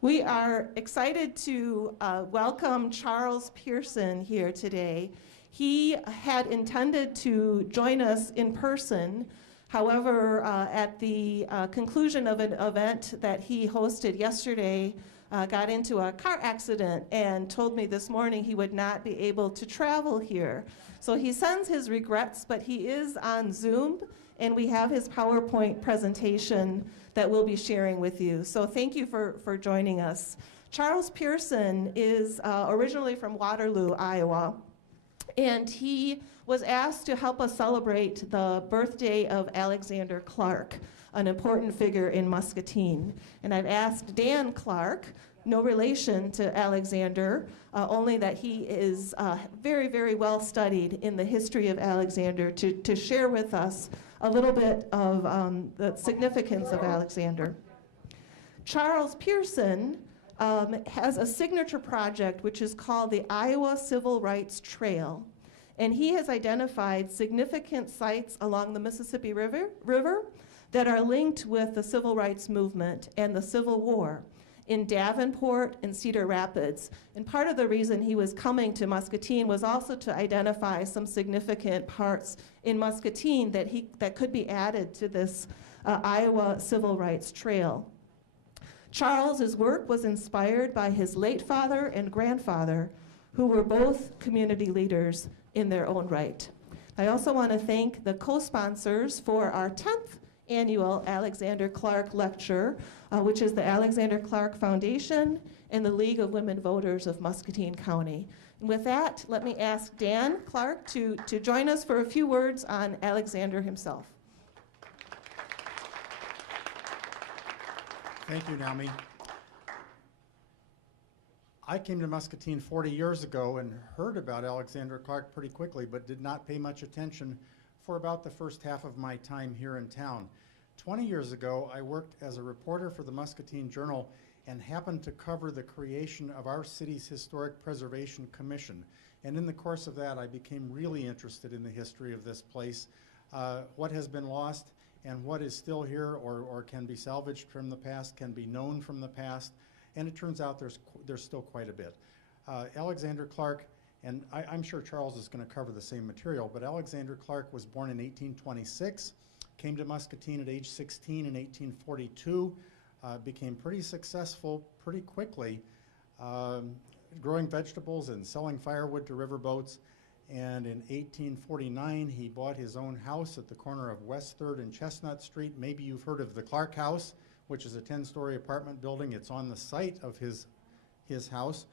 We are excited to welcome Charles Pearson here today. He had intended to join us in person. However, at the conclusion of an event that he hosted yesterday, got into a car accident and told me this morning he would not be able to travel here. So he sends his regrets, but he is on Zoom, and we have his PowerPoint presentation that we'll be sharing with you. So thank you for joining us. Charles Pearson is originally from Waterloo, Iowa, and he was asked to help us celebrate the birthday of Alexander Clark, an important figure in Muscatine. And I've asked Dan Clark, no relation to Alexander, only that he is very, very well studied in the history of Alexander, to share with us a little bit of the significance of Alexander. Charles Pearson has a signature project which is called the Iowa Civil Rights Trail. And he has identified significant sites along the Mississippi River that are linked with the civil rights movement and the Civil War in Davenport and Cedar Rapids. And part of the reason he was coming to Muscatine was also to identify some significant parts in Muscatine that could be added to this Iowa Civil Rights Trail. Charles's work was inspired by his late father and grandfather, who were both community leaders in their own right. I also want to thank the co-sponsors for our 10th annual Alexander Clark Lecture, which is the Alexander Clark Foundation and the League of Women Voters of Muscatine County. And with that, let me ask Dan Clark to join us for a few words on Alexander himself. Thank you, Naomi. I came to Muscatine 40 years ago and heard about Alexander Clark pretty quickly, but did not pay much attention for about the first half of my time here in town. 20 years ago, I worked as a reporter for the Muscatine Journal and happened to cover the creation of our city's Historic Preservation Commission. And in the course of that, I became really interested in the history of this place, what has been lost and what is still here or can be salvaged from the past, can be known from the past. And it turns out there's still quite a bit. Alexander Clark, and I'm sure Charles is going to cover the same material, but Alexander Clark was born in 1826, came to Muscatine at age 16 in 1842, became pretty successful pretty quickly, growing vegetables and selling firewood to riverboats. And in 1849, he bought his own house at the corner of West 3rd and Chestnut Street. Maybe you've heard of the Clark House, which is a 10-story apartment building. It's on the site of his house.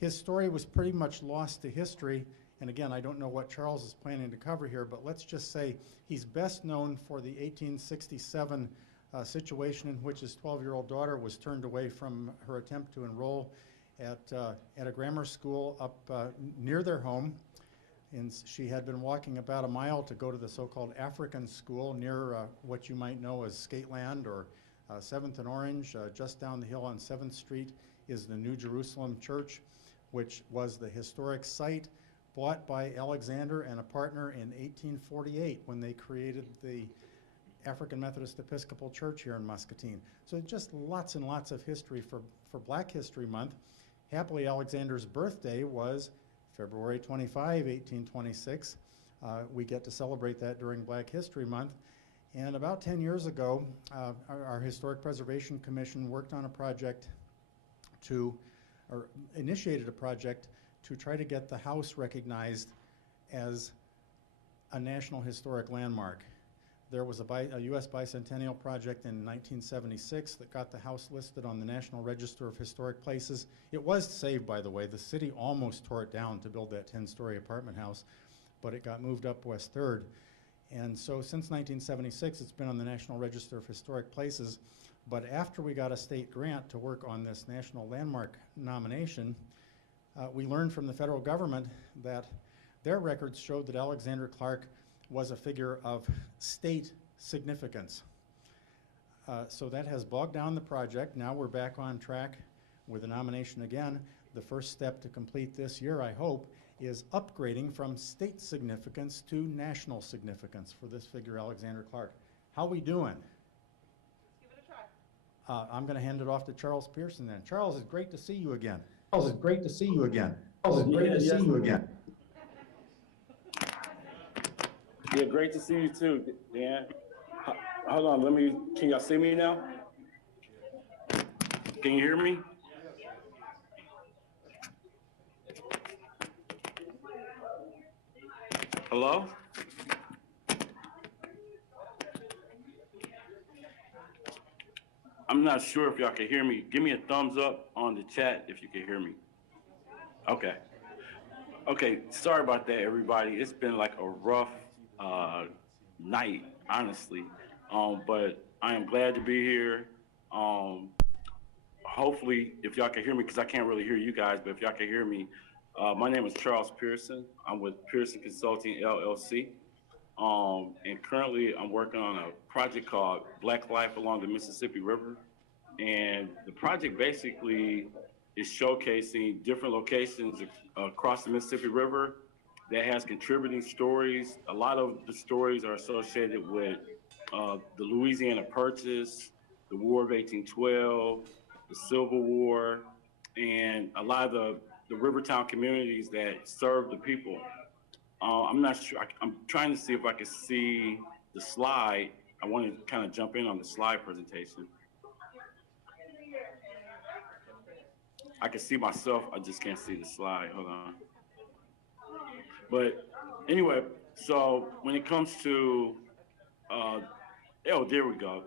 His story was pretty much lost to history. And again, I don't know what Charles is planning to cover here, but let's just say he's best known for the 1867 situation in which his 12-year-old daughter was turned away from her attempt to enroll at a grammar school up near their home. And she had been walking about a mile to go to the so-called African school near what you might know as Skateland or 7th and Orange. Just down the hill on 7th Street is the New Jerusalem Church, which was the historic site bought by Alexander and a partner in 1848 when they created the African Methodist Episcopal Church here in Muscatine. So just lots and lots of history for Black History Month. Happily, Alexander's birthday was February 25, 1826. We get to celebrate that during Black History Month. And about 10 years ago, our Historic Preservation Commission worked on a project initiated a project to try to get the house recognized as a National Historic Landmark. There was a U.S. Bicentennial project in 1976 that got the house listed on the National Register of Historic Places. It was saved, by the way. The city almost tore it down to build that 10-story apartment house, but it got moved up West 3rd. And so since 1976, it's been on the National Register of Historic Places. But after we got a state grant to work on this National Landmark nomination, we learned from the federal government that their records showed that Alexander Clark was a figure of state significance. So that has bogged down the project. Now we're back on track with the nomination again. The first step to complete this year, I hope, is upgrading from state significance to national significance for this figure, Alexander Clark. How we doing? Give it a try. I'm going to hand it off to Charles Pearson then. Charles, it's great to see you again. Charles, it's great to see you again. Charles, it's great to see you again. Yeah, great to see you too, Dan. Hold on, can y'all see me now? Can you hear me? Hello? I'm not sure if y'all can hear me. Give me a thumbs up on the chat if you can hear me. Okay. Okay, sorry about that, everybody. It's been like a rough night, honestly. But I am glad to be here. Hopefully, if y'all can hear me, because I can't really hear you guys, but if y'all can hear me, my name is Charles Pearson. I'm with Pearson Consulting, LLC. And currently I'm working on a project called Black Life Along the Mississippi River. And the project basically is showcasing different locations across the Mississippi River that has contributing stories. A lot of the stories are associated with the Louisiana Purchase, the War of 1812, the Civil War, and a lot of the Rivertown communities that serve the people. I'm not sure, I'm trying to see if I can see the slide. I want to kind of jump in on the slide presentation. I can see myself, I just can't see the slide, hold on. But anyway, so when it comes to, oh, there we go.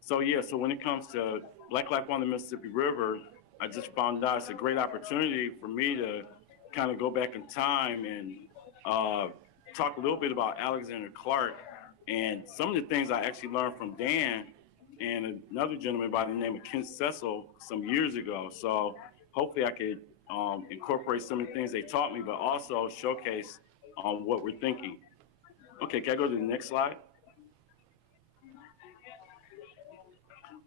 So yeah, so when it comes to Black Life on the Mississippi River, I just found out it's a great opportunity for me to kind of go back in time and talk a little bit about Alexander Clark and some of the things I actually learned from Dan and another gentleman by the name of Ken Cecil some years ago. So hopefully I could incorporate some of the things they taught me, but also showcase what we're thinking. Okay, can I go to the next slide?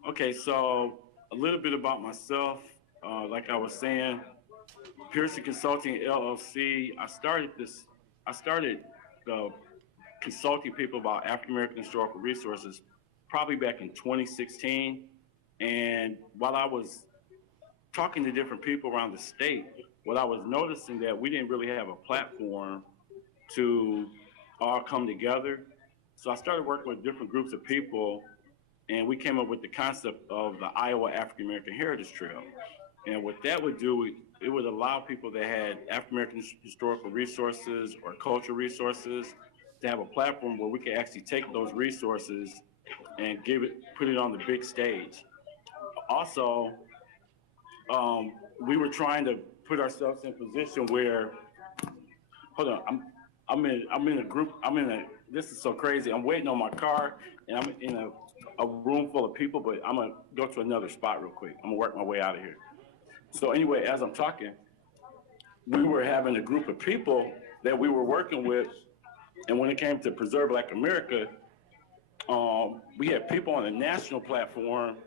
Okay, so a little bit about myself. Like I was saying, Pearson Consulting LLC, I started consulting people about African American historical resources probably back in 2016. And while I was talking to different people around the state, what I was noticing that we didn't really have a platform to all come together. So I started working with different groups of people, and we came up with the concept of the Iowa African American Heritage Trail. And what that would do, it would allow people that had African American historical resources or cultural resources to have a platform where we could actually take those resources and put it on the big stage. Also, we were trying to put ourselves in a position where, hold on, I'm in a group, this is so crazy. I'm waiting on my car and I'm in a room full of people, but I'm gonna go to another spot real quick. I'm gonna work my way out of here. So anyway, as I'm talking, we were having a group of people that we were working with, and when it came to Preserve Black America, we had people on a national platform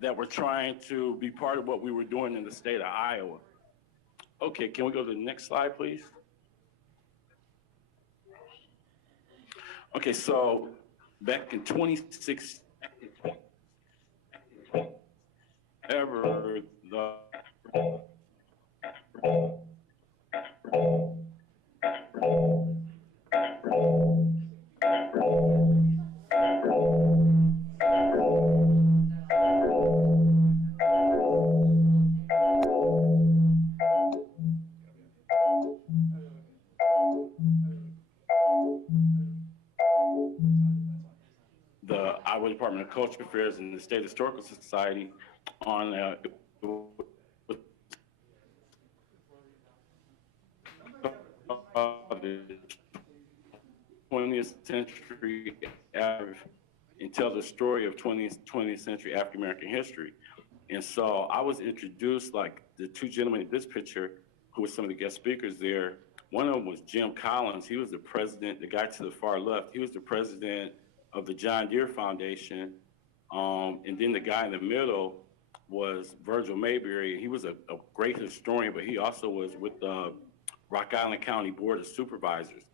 that were trying to be part of what we were doing in the state of Iowa. Okay, can we go to the next slide, please? Okay, so back in 2016, the Iowa Department of Cultural Affairs and the State Historical Society on the 20th century and tell the story of 20th century African American history. And so I was introduced, like the two gentlemen in this picture, who were some of the guest speakers there. One of them was Jim Collins. He was the president, the guy to the far left. He was the president of the John Deere Foundation. And then the guy in the middle was Virgil Mayberry. He was a great historian, but he also was with the Rock Island County Board of Supervisors.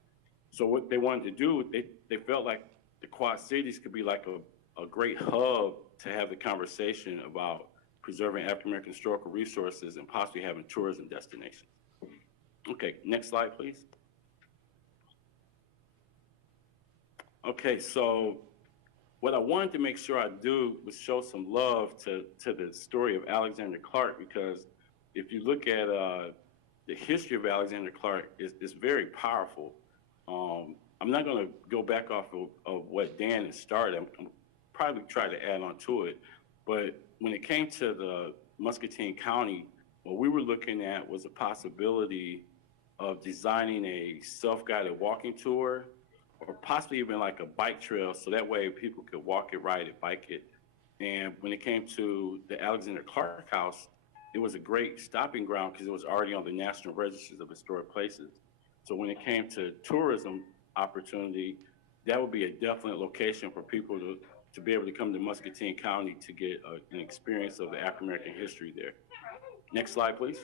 So what they wanted to do, they felt like the Quad Cities could be like a great hub to have the conversation about preserving African American historical resources and possibly having tourism destinations. Okay, next slide, please. Okay, so what I wanted to make sure I do was show some love to the story of Alexander Clark, because if you look at the history of Alexander Clark, it's very powerful. I'm not going to go back off of what Dan has started. I'm probably try to add on to it. But when it came to the Muscatine County, what we were looking at was a possibility of designing a self-guided walking tour, or possibly even like a bike trail, so that way people could walk it, ride it, bike it. And when it came to the Alexander Clark House, it was a great stopping ground because it was already on the National Registers of Historic Places. So when it came to tourism opportunity, that would be a definite location for people to be able to come to Muscatine County to get an experience of the African American history there. Next slide, please.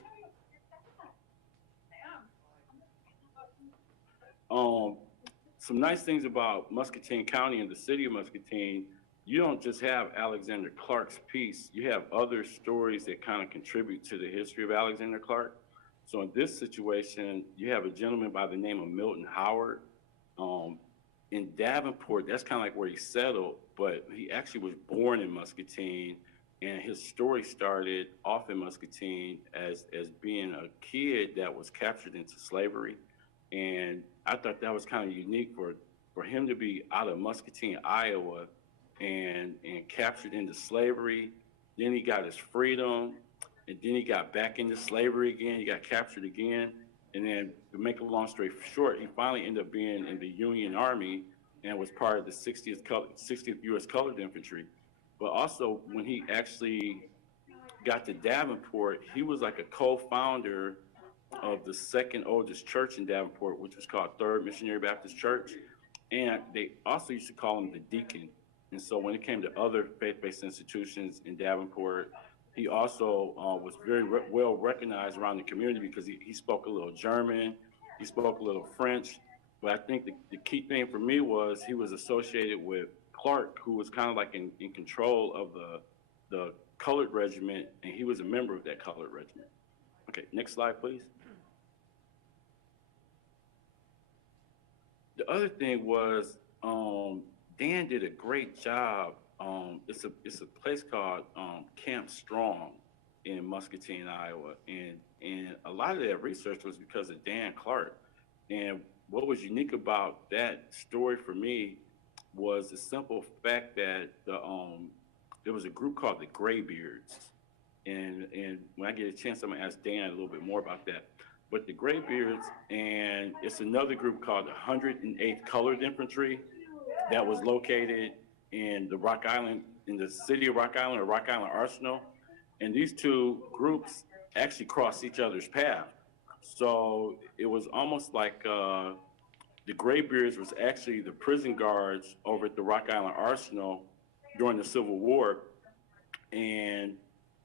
Some nice things about Muscatine County and the city of Muscatine, you don't just have Alexander Clark's piece, you have other stories that kind of contribute to the history of Alexander Clark. So in this situation, you have a gentleman by the name of Milton Howard. In Davenport, that's kind of like where he settled, but he actually was born in Muscatine, and his story started off in Muscatine as being a kid that was captured into slavery. And I thought that was kind of unique for him to be out of Muscatine, Iowa, and captured into slavery. Then he got his freedom, and then he got back into slavery again. He got captured again. And then, to make a long story short, he finally ended up being in the Union Army and was part of the 60th U.S. Colored Infantry. But also, when he actually got to Davenport, he was like a co-founder of the second oldest church in Davenport, which was called Third Missionary Baptist Church. And they also used to call him the deacon. And so when it came to other faith-based institutions in Davenport, he also was very well recognized around the community because he spoke a little German, he spoke a little French. But I think the key thing for me was he was associated with Clark, who was kind of like in control of the colored regiment, and he was a member of that colored regiment. Okay, next slide, please. The other thing was Dan did a great job. It's a place called Camp Strong in Muscatine, Iowa, and a lot of that research was because of Dan Clark. And what was unique about that story for me was the simple fact that there was a group called the Graybeards, and when I get a chance, I'm gonna ask Dan a little bit more about that. But the Graybeards, and it's another group called the 108th Colored Infantry that was located in the Rock Island, in the city of Rock Island, or Rock Island Arsenal. And these two groups actually crossed each other's path. So it was almost like the Graybeards was actually the prison guards over at the Rock Island Arsenal during the Civil War. And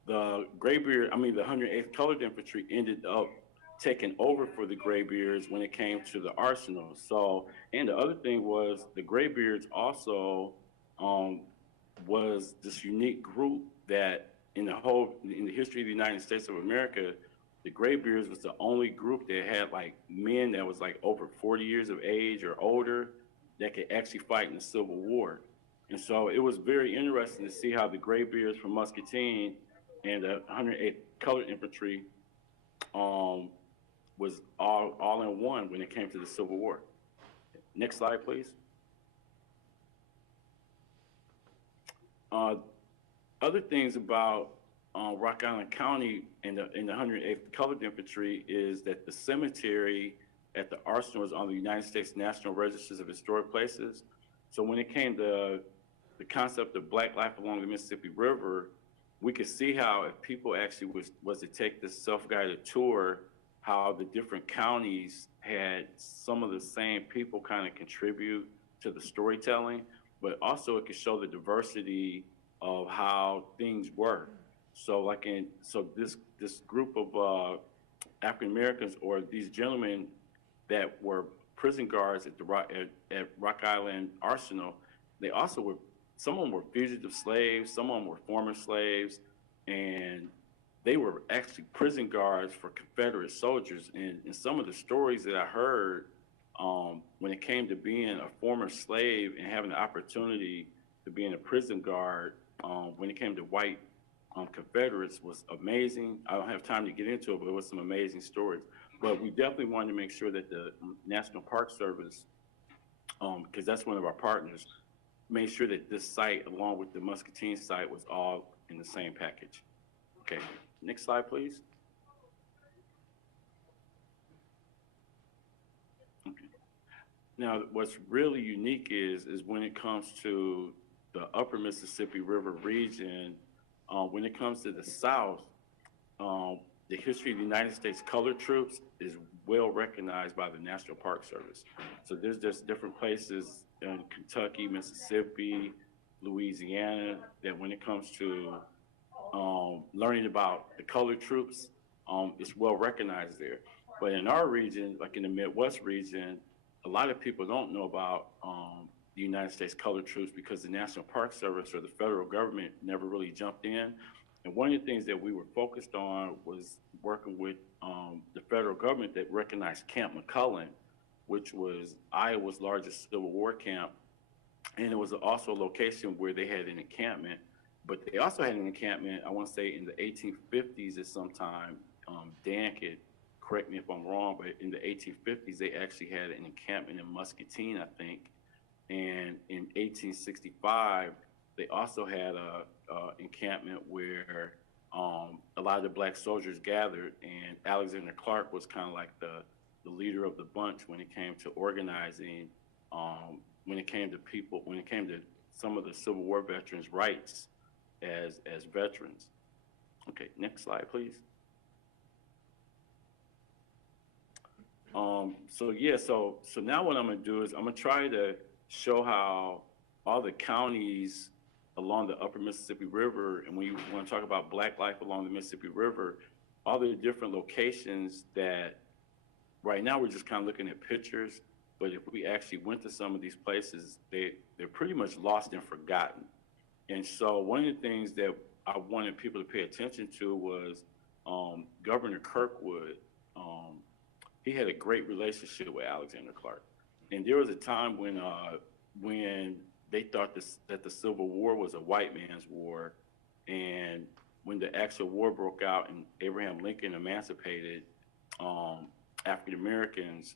the 108th Colored Infantry ended up taking over for the Graybeards when it came to the Arsenal. So, and the other thing was the Graybeards also was this unique group that in the history of the United States of America, the Graybeards was the only group that had like men that was like over 40 years of age or older that could actually fight in the Civil War. And so it was very interesting to see how the Graybeards from Muscatine and the 108th Colored Infantry was all in one when it came to the Civil War. Next slide, please. Other things about Rock Island County and the 108th Colored Infantry is that the cemetery at the Arsenal is on the United States National Registers of Historic Places. So when it came to the concept of Black life along the Mississippi River, we could see how if people actually was to take this self-guided tour, how the different counties had some of the same people kind of contribute to the storytelling, but also it could show the diversity of how things were. So this group of African Americans or these gentlemen that were prison guards at the at Rock Island Arsenal, they also were, some of them were fugitive slaves, some of them were former slaves, and they were actually prison guards for Confederate soldiers. And some of the stories that I heard when it came to being a former slave and having the opportunity to being a prison guard, when it came to white Confederates, was amazing. I don't have time to get into it, but it was some amazing stories. But we definitely wanted to make sure that the National Park Service, because that's one of our partners, made sure that this site, along with the Muscatine site, was all in the same package. Okay, next slide, please. Okay. Now, what's really unique is when it comes to the upper Mississippi River region, when it comes to the South, the history of the United States Colored Troops is well recognized by the National Park Service. So there's just different places in Kentucky, Mississippi, Louisiana, that when it comes to learning about the colored troops, it's well recognized there. But in our region, like in the Midwest region, a lot of people don't know about the United States Colored Troops because the National Park Service or the federal government never really jumped in. And one of the things that we were focused on was working with the federal government that recognized Camp McCullen, which was Iowa's largest Civil War camp. And it was also a location where they had an encampment. But they also had an encampment, I want to say in the 1850s at some time. Dan could correct me if I'm wrong, but in the 1850s, they actually had an encampment in Muscatine, I think. And in 1865, they also had a encampment where a lot of the black soldiers gathered, and Alexander Clark was kind of like the leader of the bunch when it came to organizing, when it came to some of the Civil War veterans' rights as veterans. Okay, next slide, please. So now what I'm gonna do is I'm gonna try to show how all the counties along the upper Mississippi River, and when you want to talk about Black life along the Mississippi River, all the different locations that right now we're just kind of looking at pictures, but if we actually went to some of these places, they're pretty much lost and forgotten. And so one of the things that I wanted people to pay attention to was Governor Kirkwood. He had a great relationship with Alexander Clark. And there was a time when they thought that the Civil War was a white man's war. And when the actual war broke out and Abraham Lincoln emancipated African Americans,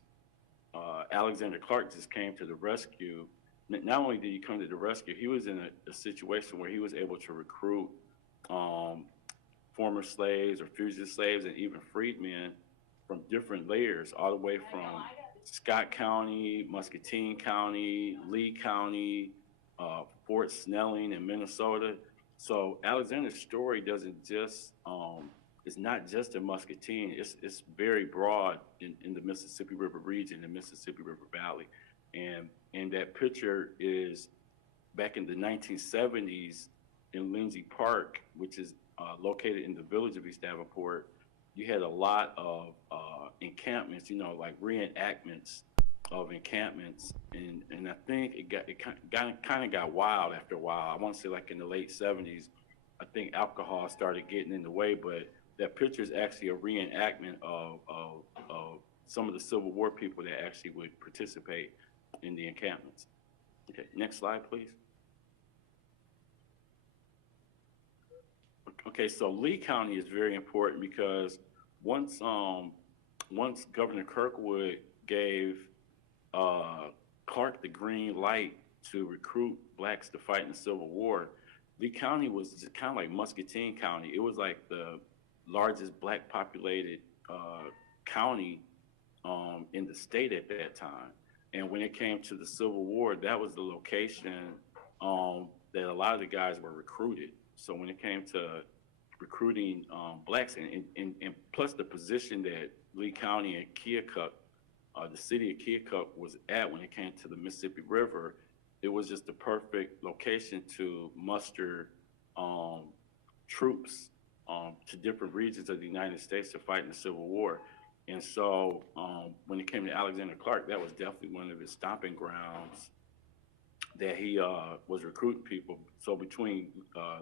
Alexander Clark just came to the rescue. Not only did he come to the rescue, he was in a situation where he was able to recruit former slaves or fugitive slaves and even freedmen from different layers, all the way from Scott County, Muscatine County, Lee County, Fort Snelling in Minnesota. So Alexander's story doesn't just, it's not just in Muscatine, it's very broad in the Mississippi River region, the Mississippi River Valley. And that picture is back in the 1970s in Lindsay Park, which is located in the village of East Davenport. You had a lot of encampments, like reenactments of encampments, and I think it kind of got wild after a while. I want to say like in the late 70s, I think alcohol started getting in the way, but that picture is actually a reenactment of some of the Civil War people that actually would participate in the encampments. Okay, next slide, please. Okay, so Lee County is very important because once Governor Kirkwood gave Clark the green light to recruit blacks to fight in the Civil War, Lee County was just kind of like Muscatine County. It was like the largest black populated county in the state at that time. And when it came to the Civil War, that was the location that a lot of the guys were recruited. So when it came to recruiting blacks, and plus the position that Lee County and Keokuk, the city of Keokuk was at when it came to the Mississippi River, it was just the perfect location to muster troops to different regions of the United States to fight in the Civil War. And so when it came to Alexander Clark, that was definitely one of his stomping grounds that he was recruiting people. So between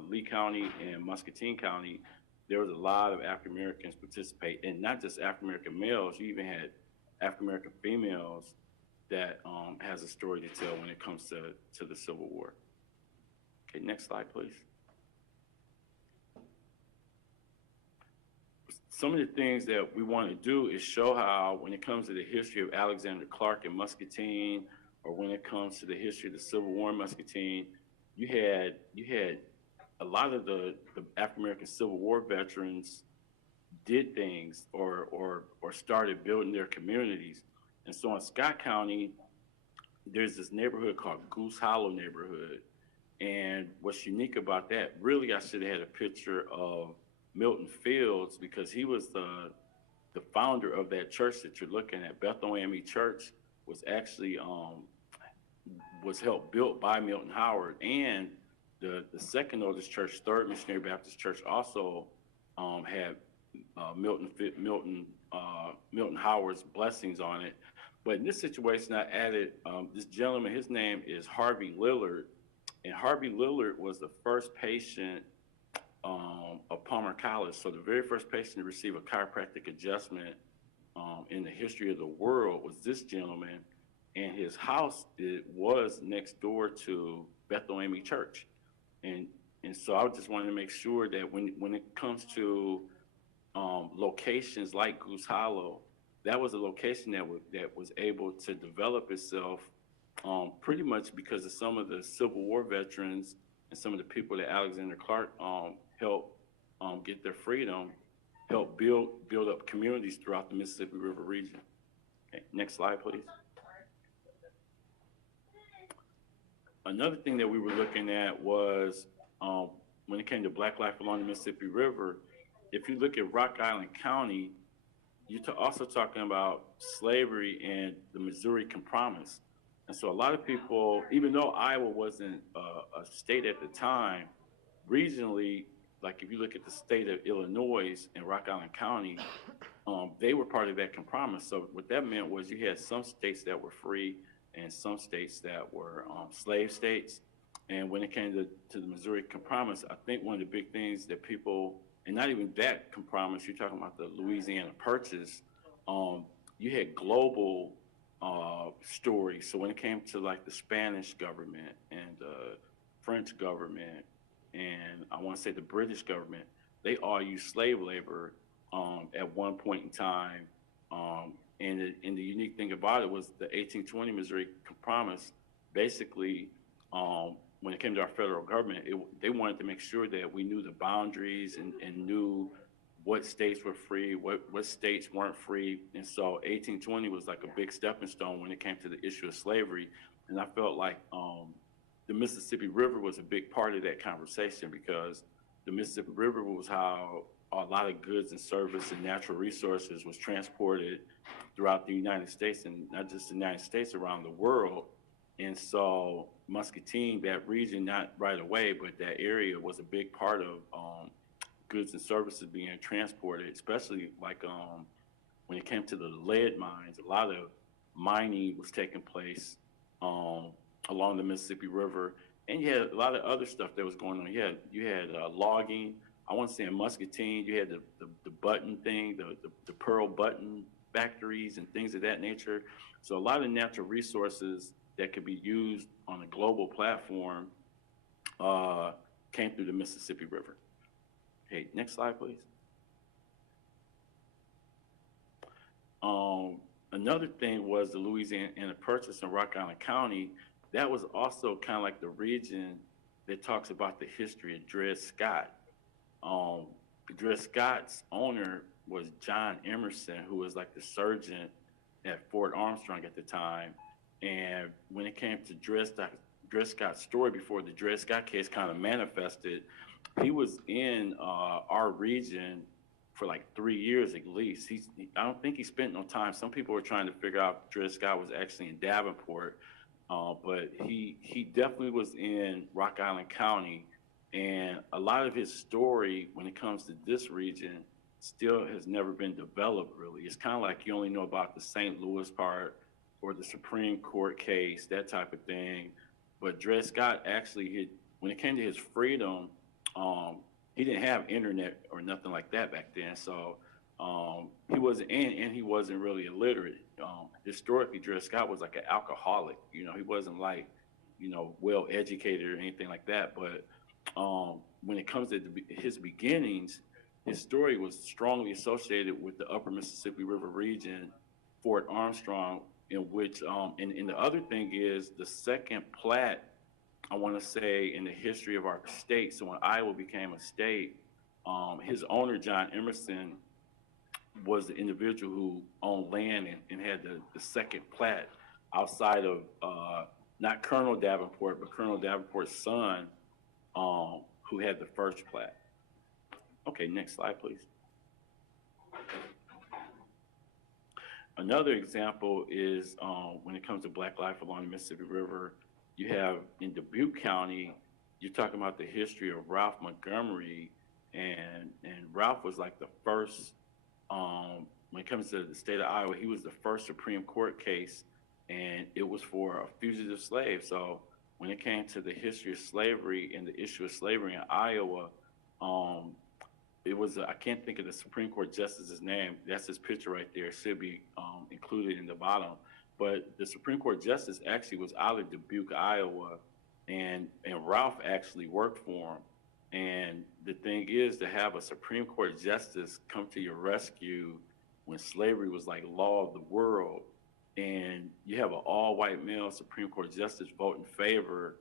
Lee County and Muscatine County, there was a lot of African Americans participate, and not just African American males. You even had African American females that has a story to tell when it comes to the Civil War. Okay, next slide, please. Some of the things that we want to do is show how, when it comes to the history of Alexander Clark and Muscatine, or when it comes to the history of the Civil War in Muscatine, you had a lot of the African American Civil War veterans did things or started building their communities. And so in Scott County, there's this neighborhood called Goose Hollow neighborhood. And what's unique about that, really, I should have had a picture of Milton Fields, because he was the founder of that church that you're looking at. Bethel AME Church was actually was helped built by Milton Howard, and the second oldest church, Third Missionary Baptist Church, also had Milton Howard's blessings on it. But in this situation, I added this gentleman. His name is Harvey Lillard, and Harvey Lillard was the first patient of Palmer College. So the very first patient to receive a chiropractic adjustment in the history of the world was this gentleman, and his house was next door to Bethel AME Church. And so I just wanted to make sure that when it comes to locations like Goose Hollow, that was a location that was able to develop itself pretty much because of some of the Civil War veterans and some of the people that Alexander Clark helped get their freedom, helped build up communities throughout the Mississippi River region. Okay, next slide, please. Another thing that we were looking at was when it came to Black life along the Mississippi River, if you look at Rock Island County, you're also talking about slavery and the Missouri Compromise. And so a lot of people, even though Iowa wasn't a state at the time, regionally, like if you look at the state of Illinois and Rock Island County, they were part of that compromise. So what that meant was you had some states that were free and some states that were slave states. And when it came to the Missouri Compromise, I think one of the big things that people, and not even that compromise, you're talking about the Louisiana Purchase, you had global stories. So when it came to like the Spanish government and the French government, and I want to say the British government, they all used slave labor at one point in time. And the unique thing about it was the 1820 Missouri Compromise, basically, when it came to our federal government, they wanted to make sure that we knew the boundaries and knew what states were free, what states weren't free. And so 1820 was like a big stepping stone when it came to the issue of slavery. And I felt like the Mississippi River was a big part of that conversation, because the Mississippi River was how a lot of goods and service and natural resources was transported throughout the United States, and not just the United States, around the world. And so Muscatine, that region, not right away, but that area was a big part of goods and services being transported, especially like when it came to the lead mines. A lot of mining was taking place along the Mississippi River, and you had a lot of other stuff that was going on. You had logging. I want to say in Muscatine, you had the button thing, the pearl button factories and things of that nature. So a lot of natural resources that could be used on a global platform came through the Mississippi River. Okay, next slide, please. Another thing was the Louisiana Purchase in Rock Island County. That was also kind of like the region that talks about the history of Dred Scott. Dred Scott's owner was John Emerson, who was like the surgeon at Fort Armstrong at the time. And when it came to Dred Scott's story before the Dred Scott case kind of manifested, he was in our region for like 3 years at least. I don't think he spent no time. Some people were trying to figure out if Dred Scott was actually in Davenport, but he definitely was in Rock Island County. And a lot of his story when it comes to this region still has never been developed really. It's kind of like you only know about the St. Louis part or the Supreme Court case, that type of thing. But Dred Scott actually, when it came to his freedom, he didn't have internet or nothing like that back then. So he wasn't, and he wasn't really illiterate. Historically, Dred Scott was like an alcoholic. You know, he wasn't like, you know, well educated or anything like that. But when it comes to his beginnings, his story was strongly associated with the Upper Mississippi River region, Fort Armstrong, in which, and the other thing is the second plat, I want to say, in the history of our state. So when Iowa became a state, his owner, John Emerson, was the individual who owned land and had the second plat outside of not Colonel Davenport, but Colonel Davenport's son, who had the first plat. Okay, next slide, please. Another example is when it comes to Black life along the Mississippi River, you have in Dubuque County, you're talking about the history of Ralph Montgomery, and Ralph was like the first, when it comes to the state of Iowa, he was the first Supreme Court case, and it was for a fugitive slave. So when it came to the history of slavery and the issue of slavery in Iowa, it was, I can't think of the Supreme Court justice's name. That's his picture right there. It should be included in the bottom. But the Supreme Court justice actually was out of Dubuque, Iowa, and Ralph actually worked for him. And the thing is, to have a Supreme Court justice come to your rescue when slavery was like law of the world, and you have an all-white male Supreme Court justice vote in favor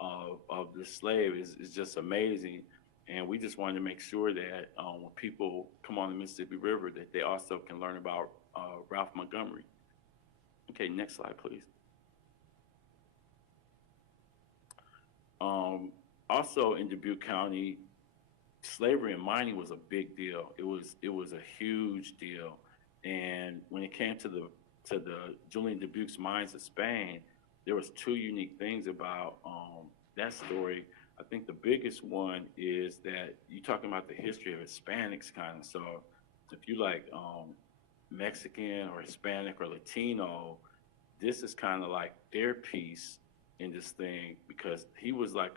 of the slave is just amazing. And we just wanted to make sure that when people come on the Mississippi River, that they also can learn about Ralph Montgomery. Okay, next slide, please. Also in Dubuque County, slavery and mining was a big deal. It was a huge deal. And when it came to the Julian Dubuque's mines of Spain, there was two unique things about that story. I think the biggest one is that you're talking about the history of Hispanics kind of. So if you like Mexican or Hispanic or Latino, this is kind of like their piece in this thing, because he was like,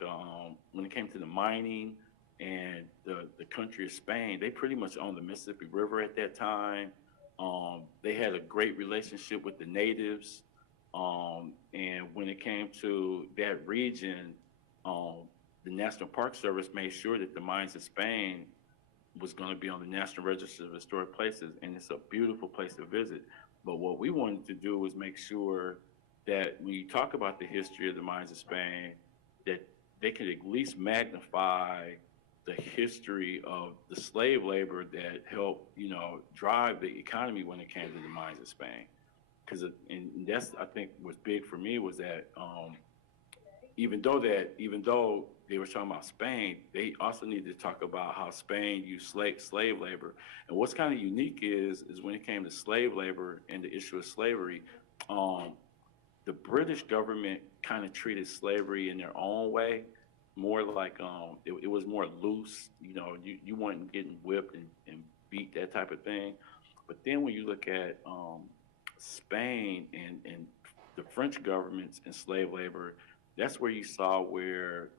when it came to the mining and the country of Spain, they pretty much owned the Mississippi River at that time. They had a great relationship with the natives. And when it came to that region, the National Park Service made sure that the mines of Spain was going to be on the National Register of Historic Places, and it's a beautiful place to visit. But what we wanted to do was make sure that when you talk about the history of the mines of Spain, that they could at least magnify the history of the slave labor that helped, you know, drive the economy when it came to the mines of Spain. Because, and that's, I think, what's big for me was that even though they were talking about Spain, they also needed to talk about how Spain used slave labor. And what's kind of unique is when it came to slave labor and the issue of slavery, the British government kind of treated slavery in their own way, more like it was more loose. You know, you weren't getting whipped and beat, that type of thing. But then when you look at Spain and the French governments and slave labor, that's where you saw where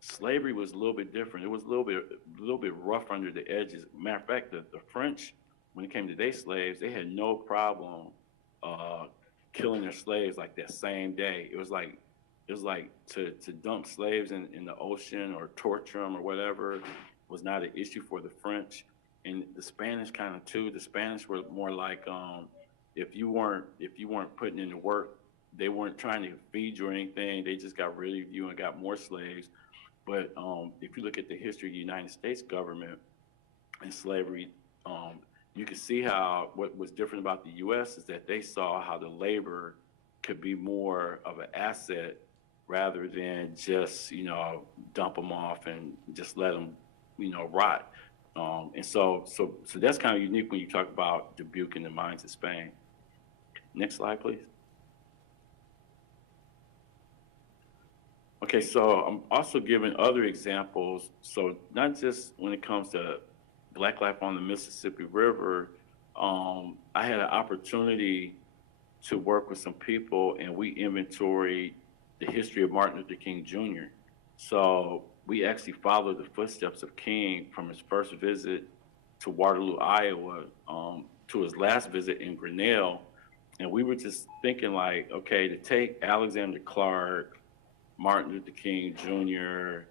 slavery was a little bit different. It was a little bit rough under the edges. Matter of fact, the French, when it came to their slaves, they had no problem killing their slaves like that same day. It was like to dump slaves in the ocean or torture them or whatever was not an issue for the French. And the Spanish kind of too. The Spanish were more like if you weren't putting in the work, they weren't trying to feed you or anything. They just got rid of you and got more slaves. But if you look at the history of the United States government and slavery, you can see how what was different about the U.S. is that they saw how the labor could be more of an asset rather than just, you know, dump them off and just let them, you know, rot. And so that's kind of unique when you talk about Dubuque and the mines of Spain. Next slide, please. Okay, so I'm also giving other examples. So not just when it comes to Black Life on the Mississippi River, I had an opportunity to work with some people, and we inventoried the history of Martin Luther King Jr. So we actually followed the footsteps of King from his first visit to Waterloo, Iowa, to his last visit in Grinnell. And we were just thinking like, okay, to take Alexander Clark, Martin Luther King Jr.,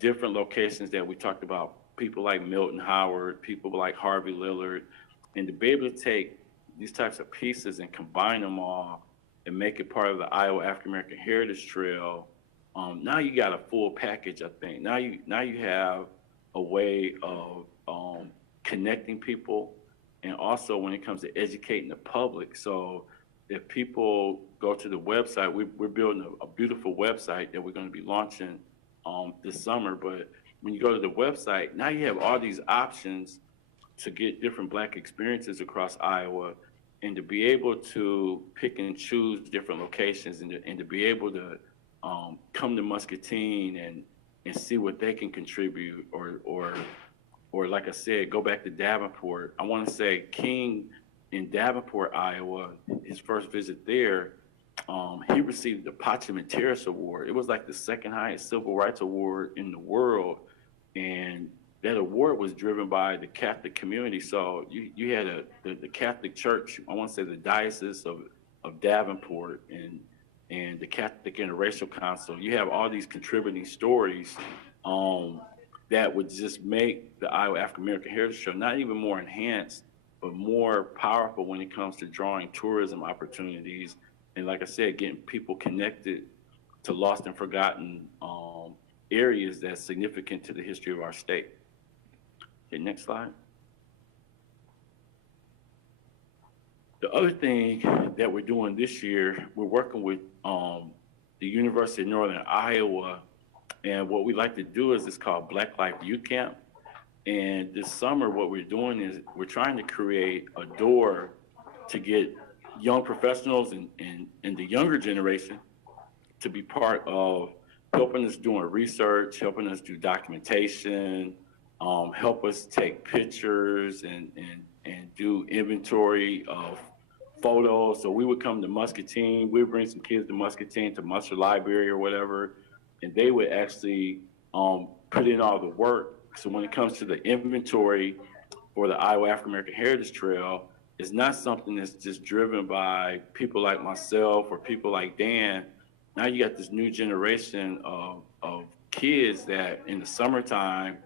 different locations that we talked about, people like Milton Howard, people like Harvey Lillard, and to be able to take these types of pieces and combine them all and make it part of the Iowa African American Heritage Trail. Now you got a full package, I think. Now you have a way of connecting people, and also when it comes to educating the public. So if people go to the website, we're building a beautiful website that we're going to be launching this summer. But when you go to the website, now you have all these options to get different Black experiences across Iowa, and to be able to pick and choose different locations, and to be able to come to Muscatine and see what they can contribute, or like I said, go back to Davenport. I want to say King in Davenport, Iowa, his first visit there, he received the Pachymentaris Award. It was like the second highest civil rights award in the world. And that award was driven by the Catholic community. So you had the Catholic Church, I want to say the Diocese of Davenport, and the Catholic Interracial Council. You have all these contributing stories that would just make the Iowa African American Heritage Trail not even more enhanced, but more powerful when it comes to drawing tourism opportunities. And like I said, getting people connected to lost and forgotten areas that's significant to the history of our state. Okay, next slide. The other thing that we're doing this year, we're working with the University of Northern Iowa, and what we like to do is it's called Black Life Youth Camp. And this summer, what we're doing is we're trying to create a door to get young professionals and the younger generation to be part of helping us doing research, helping us do documentation, help us take pictures and do inventory of photos. So we would come to Muscatine, we would bring some kids to Muscatine, to Musser Library or whatever, and they would actually put in all the work. So when it comes to the inventory for the Iowa African American Heritage Trail, it's not something that's just driven by people like myself or people like Dan. Now you got this new generation of kids that in the summertime,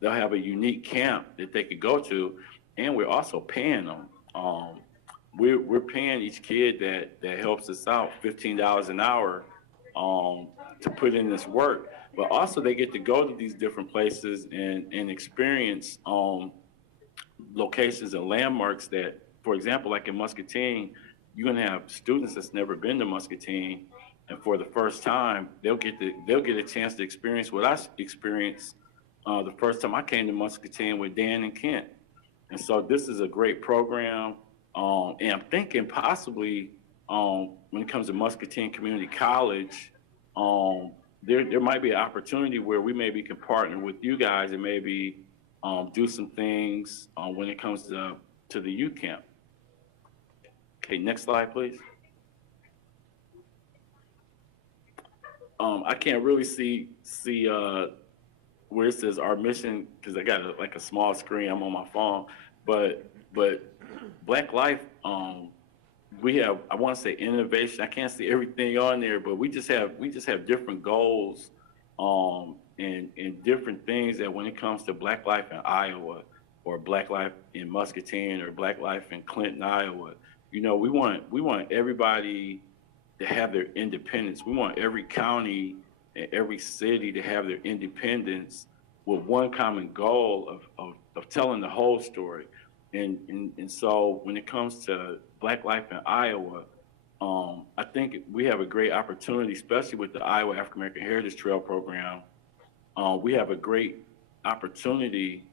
they'll have a unique camp that they could go to, and we're also paying them. We're paying each kid that helps us out $15 an hour to put in this work. But also they get to go to these different places and experience locations and landmarks that, for example, like in Muscatine, you're gonna have students that's never been to Muscatine, and for the first time, they'll get a chance to experience what I experienced the first time I came to Muscatine with Dan and Kent. And so this is a great program, and I'm thinking possibly when it comes to Muscatine Community College, there might be an opportunity where we maybe can partner with you guys and maybe do some things when it comes to the youth camp. Okay, next slide, please. I can't really see where it says our mission because I got like a small screen. I'm on my phone, but Black Life, we have, I want to say innovation. I can't see everything on there, but we just have different goals and different things that when it comes to Black Life in Iowa or Black Life in Muscatine or Black Life in Clinton, Iowa, you know, we want everybody to have their independence. We want every county and every city to have their independence with one common goal of telling the whole story. And so when it comes to Black Life in Iowa, I think we have a great opportunity, especially with the Iowa African American Heritage Trail program. We have a great opportunity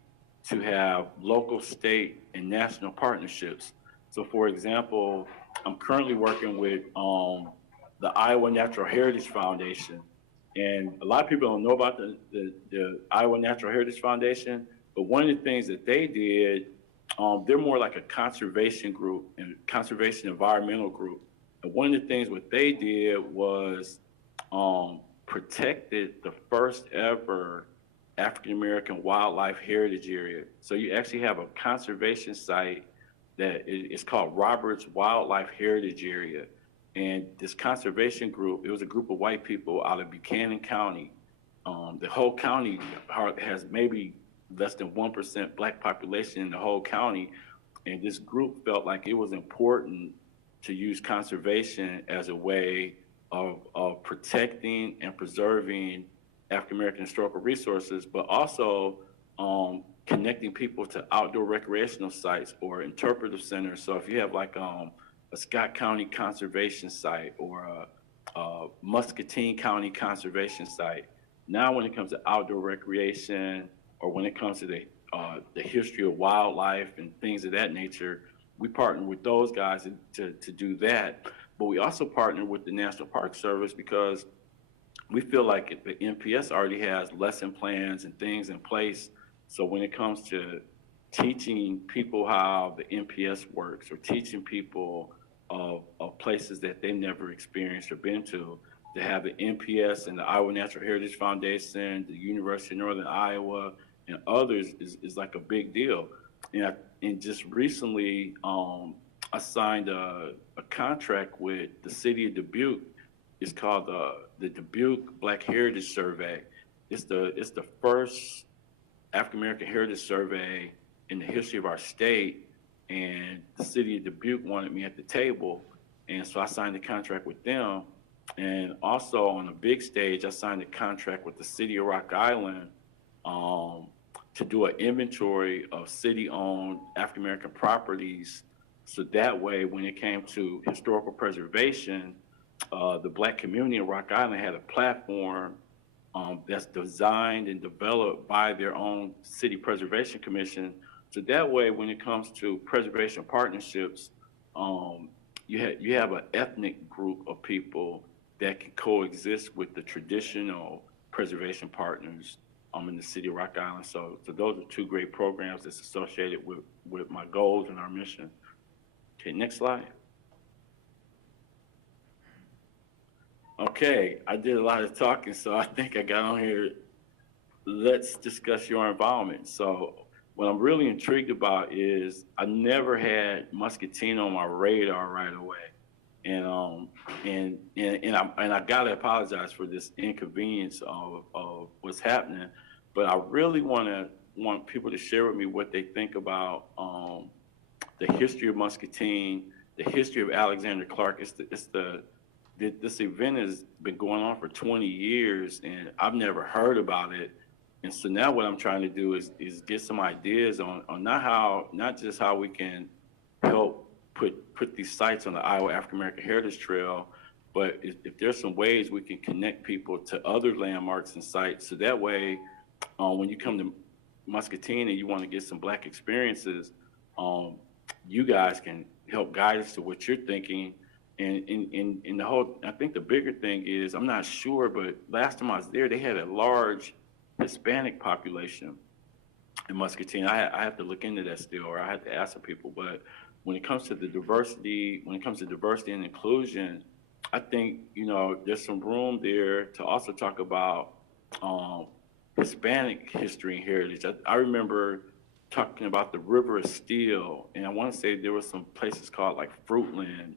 to have local, state, and national partnerships. So for example, I'm currently working with the Iowa Natural Heritage Foundation. And a lot of people don't know about the Iowa Natural Heritage Foundation, But one of the things that they did, they're more like a conservation group and conservation environmental group. And one of the things what they did was protected the first ever African American wildlife heritage area. So you actually have a conservation site that is called Roberts Wildlife Heritage Area. And this conservation group, it was a group of white people out of Buchanan County. The whole county has maybe less than 1% black population in the whole county. And this group felt like it was important to use conservation as a way of protecting and preserving African American historical resources, but also connecting people to outdoor recreational sites or interpretive centers. So if you have like a Scott County conservation site or a Muscatine County conservation site, now when it comes to outdoor recreation or when it comes to the history of wildlife and things of that nature, we partner with those guys to do that. But we also partner with the National Park Service because we feel like the NPS already has lesson plans and things in place. So when it comes to teaching people how the NPS works or teaching people of places that they've never experienced or been to have the NPS and the Iowa Natural Heritage Foundation, the University of Northern Iowa, and others is like a big deal. And just recently, I signed a contract with the city of Dubuque. It's called the Dubuque Black Heritage Survey. It's the first African American Heritage Survey in the history of our state, and the city of Dubuque wanted me at the table, and so I signed a contract with them. And also on the big stage, I signed a contract with the city of Rock Island to do an inventory of city-owned African American properties. So that way, when it came to historical preservation, the Black community in Rock Island had a platform that's designed and developed by their own city preservation commission. So that way, when it comes to preservation partnerships, you have an ethnic group of people that can coexist with the traditional preservation partners in the city of Rock Island. So those are two great programs that's associated with my goals and our mission. Okay, next slide. Okay, I did a lot of talking, so I think I got on here. Let's discuss your involvement. So what I'm really intrigued about is I never had Muscatine on my radar right away. And I gotta apologize for this inconvenience of what's happening, but I really want people to share with me what they think about the history of Muscatine, the history of Alexander Clark. This event has been going on for 20 years, and I've never heard about it. And so now what I'm trying to do is get some ideas on not just how we can help put these sites on the Iowa African American Heritage Trail, but if there's some ways we can connect people to other landmarks and sites, so that way, when you come to Muscatine and you want to get some Black experiences, you guys can help guide us to what you're thinking. And in the whole, I think the bigger thing is, I'm not sure, but last time I was there, they had a large Hispanic population in Muscatine. I have to look into that still, or I have to ask some people, but when it comes to diversity and inclusion, I think, there's some room there to also talk about Hispanic history and heritage. I remember talking about the River of Steel, and I want to say there were some places called like Fruitland,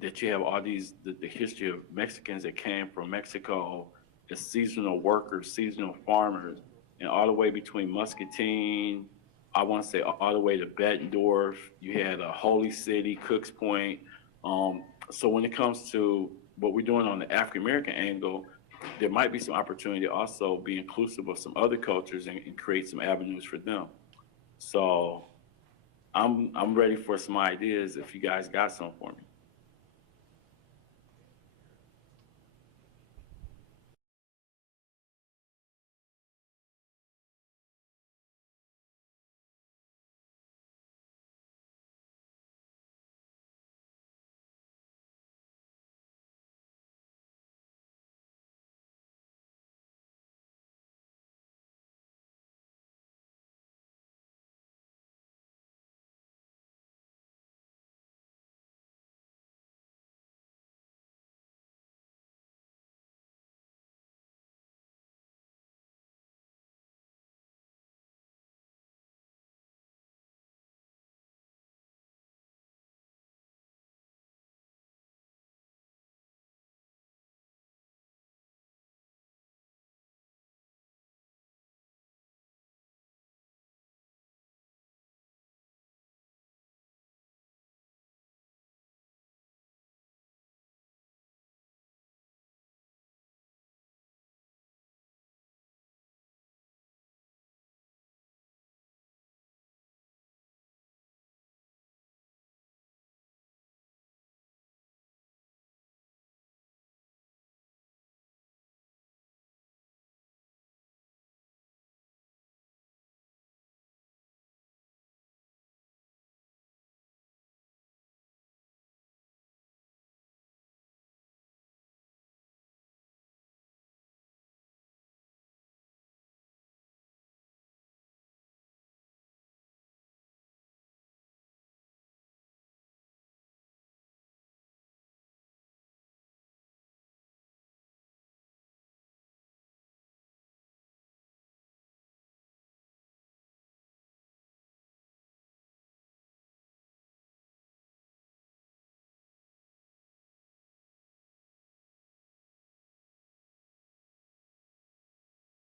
that you have all these, the history of Mexicans that came from Mexico as seasonal workers, seasonal farmers, and all the way between Muscatine, I want to say all the way to Bettendorf. You had a Holy City, Cooks Point. So when it comes to what we're doing on the African American angle, there might be some opportunity to also be inclusive of some other cultures and create some avenues for them. So I'm ready for some ideas if you guys got some for me.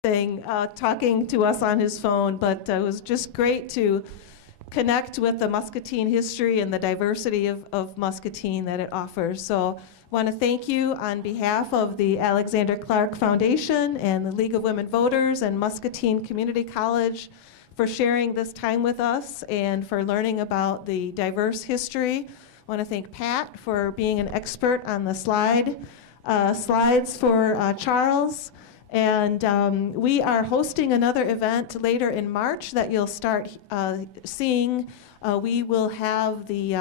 thing, talking to us on his phone, but it was just great to connect with the Muscatine history and the diversity of Muscatine that it offers. So I want to thank you on behalf of the Alexander Clark Foundation and the League of Women Voters and Muscatine Community College for sharing this time with us and for learning about the diverse history. I want to thank Pat for being an expert on the slides for Charles. And we are hosting another event later in March that you'll start seeing. We will have the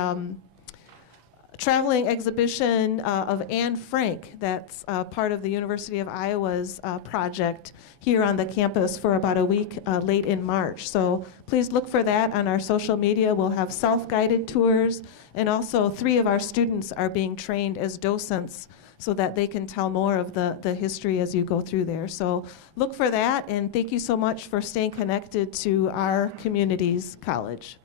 traveling exhibition of Anne Frank, that's part of the University of Iowa's project here on the campus for about a week late in March. So please look for that on our social media. We'll have self-guided tours, and also 3 of our students are being trained as docents so that they can tell more of the history as you go through there. So look for that, and thank you so much for staying connected to our community's college.